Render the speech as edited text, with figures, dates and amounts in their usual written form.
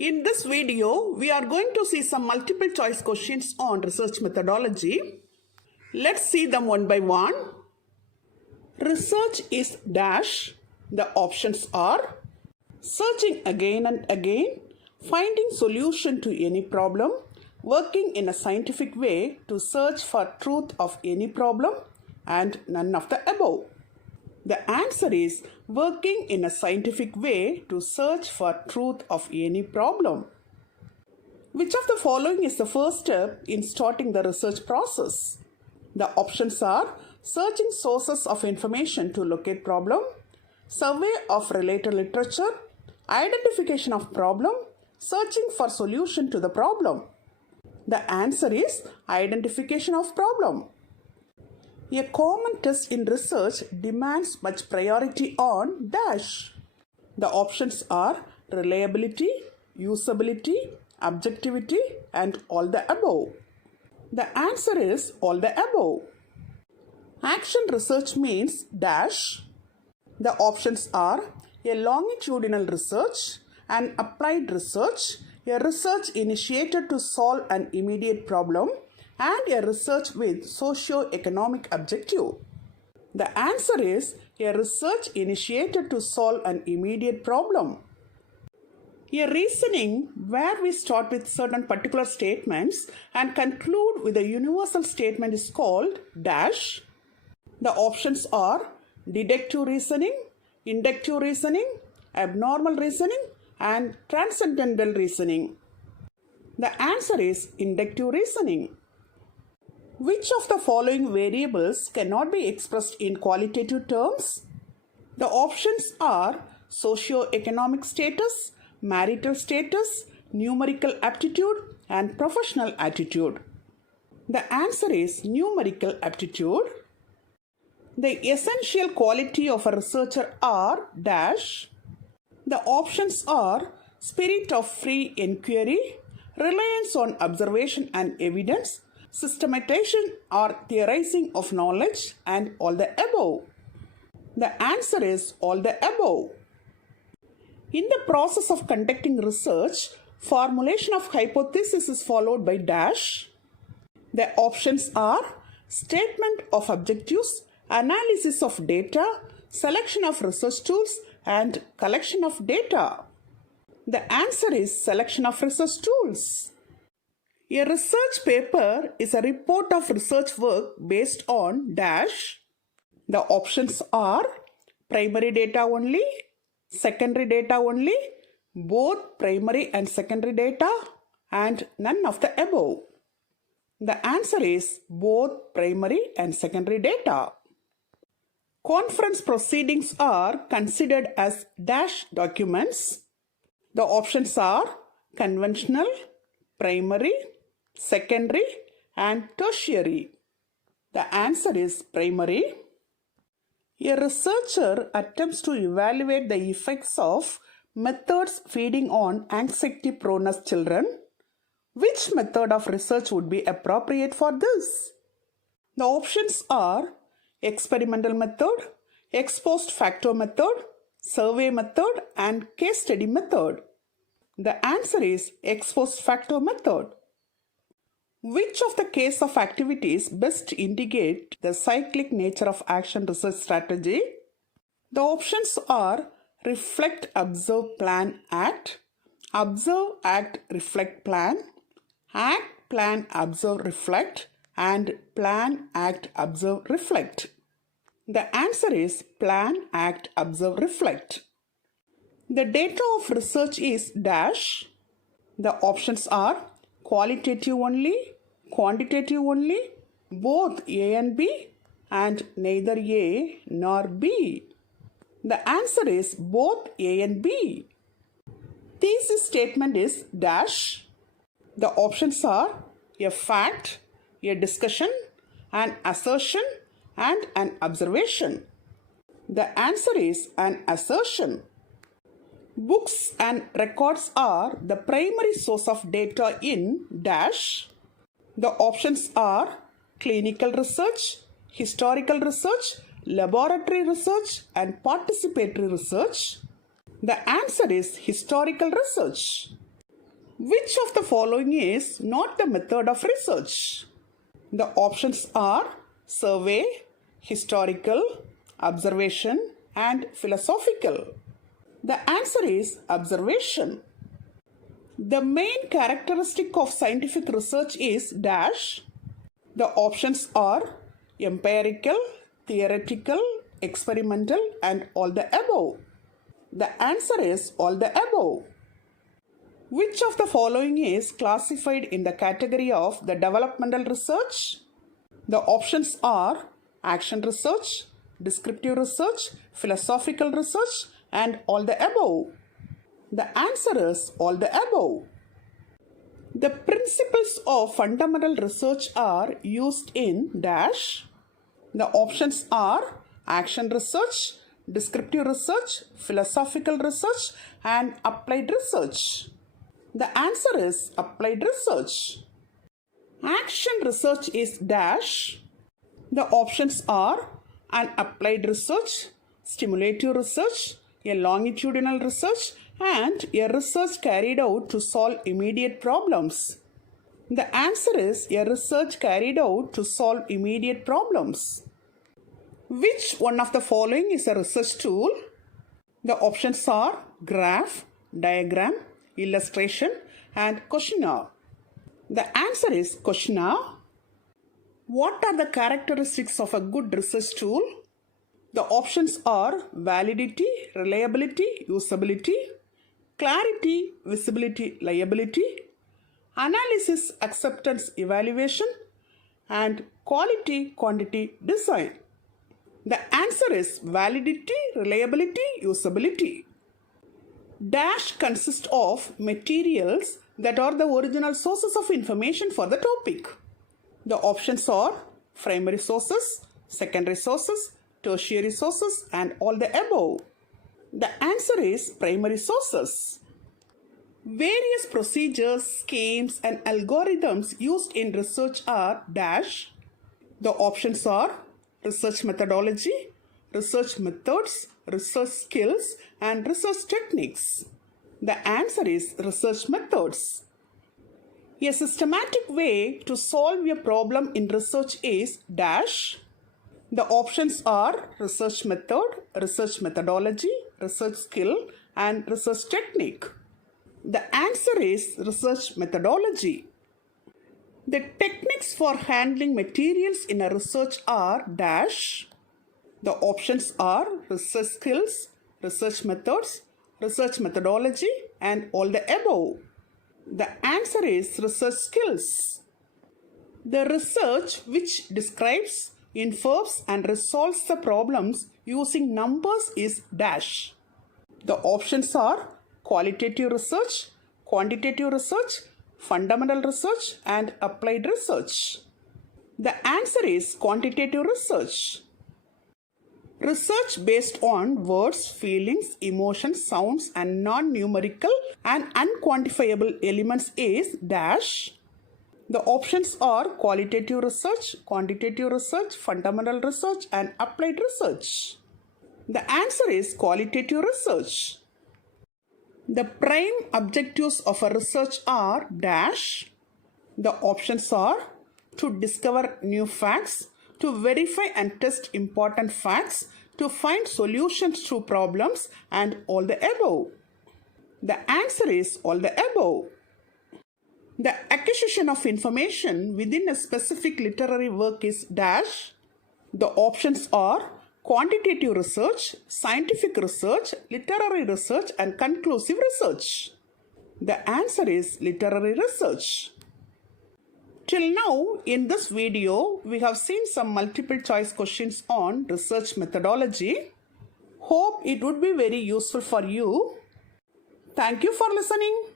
In this video, we are going to see some multiple choice questions on research methodology. Let's see them one by one. Research is dash. The options are searching again and again, finding solution to any problem, working in a scientific way to search for truth of any problem, and none of the above. The answer is working in a scientific way to search for truth of any problem. Which of the following is the first step in starting the research process? The options are searching sources of information to locate problem, survey of related literature, identification of problem, searching for solution to the problem. The answer is identification of problem. A common test in research demands much priority on dash. The options are reliability, usability, objectivity, and all the above. The answer is all the above. Action research means dash. The options are a longitudinal research, an applied research, a research initiated to solve an immediate problem, and a research with socio-economic objective. The answer is a research initiated to solve an immediate problem. A reasoning where we start with certain particular statements and conclude with a universal statement is called dash. The options are deductive reasoning, inductive reasoning, abnormal reasoning, and transcendental reasoning. The answer is inductive reasoning. Which of the following variables cannot be expressed in qualitative terms? The options are socio-economic status, marital status, numerical aptitude, and professional attitude. The answer is numerical aptitude. The essential quality of a researcher are dash. The options are spirit of free inquiry, reliance on observation and evidence, systematization or theorizing of knowledge, and all the above. The answer is all the above. In the process of conducting research, formulation of hypothesis is followed by dash. The options are statement of objectives, analysis of data, selection of research tools, and collection of data. The answer is selection of research tools. A research paper is a report of research work based on dash. The options are primary data only, secondary data only, both primary and secondary data, and none of the above. The answer is both primary and secondary data. Conference proceedings are considered as dash documents. The options are conventional, primary, secondary, and tertiary. The answer is primary. A researcher attempts to evaluate the effects of methods feeding on anxiety-prone children. Which method of research would be appropriate for this? The options are experimental method, ex post facto method, survey method, and case study method. The answer is ex post facto method. Which of the case of activities best indicate the cyclic nature of action research strategy? The options are reflect, observe, plan, act, observe, act, reflect, plan, act, plan, observe, reflect, and plan, act, observe, reflect. The answer is plan, act, observe, reflect. The data of research is dash. The options are qualitative only, quantitative only, both A and B, and neither A nor B. The answer is both A and B. Thesis statement is dash. The options are a fact, a discussion, an assertion, and an observation. The answer is an assertion. Books and records are the primary source of data in dash. The options are clinical research, historical research, laboratory research, and participatory research. The answer is historical research. Which of the following is not the method of research? The options are survey, historical, observation, and philosophical. The answer is observation. The main characteristic of scientific research is dash. The options are empirical, theoretical, experimental, and all the above. The answer is all the above. Which of the following is classified in the category of the developmental research? The options are action research, descriptive research, philosophical research, and all the above. The answer is all the above. The principles of fundamental research are used in dash. The options are action research, descriptive research, philosophical research, and applied research. The answer is applied research. Action research is dash. The options are an applied research, stimulative research, a longitudinal research, and a research carried out to solve immediate problems. The answer is a research carried out to solve immediate problems. Which one of the following is a research tool? The options are graph, diagram, illustration, and questionnaire. The answer is questionnaire. What are the characteristics of a good research tool? The options are validity, reliability, usability, clarity, visibility, liability, analysis, acceptance, evaluation, and quality, quantity, design. The answer is validity, reliability, usability. Dash consists of materials that are the original sources of information for the topic. The options are primary sources, secondary sources, tertiary sources, and all the above. The answer is primary sources. Various procedures, schemes, and algorithms used in research are dash. The options are research methodology, research methods, research skills, and research techniques. The answer is research methods. A systematic way to solve a problem in research is dash. The options are research method, research methodology, research skill, and research technique. The answer is research methodology. The techniques for handling materials in a research are dash. The options are research skills, research methods, research methodology, and all the above. The answer is research skills. The research which describes, infers, and resolves the problems using numbers is dash. The options are qualitative research, quantitative research, fundamental research, and applied research. The answer is quantitative research. Research based on words, feelings, emotions, sounds, and non-numerical and unquantifiable elements is dash. The options are qualitative research, quantitative research, fundamental research, and applied research. The answer is qualitative research. The prime objectives of a research are dash. The options are to discover new facts, to verify and test important facts, to find solutions to problems, and all the above. The answer is all the above. The acquisition of information within a specific literary work is dash. The options are quantitative research, scientific research, literary research, and conclusive research. The answer is literary research. Till now, in this video, we have seen some multiple choice questions on research methodology. Hope it would be very useful for you. Thank you for listening.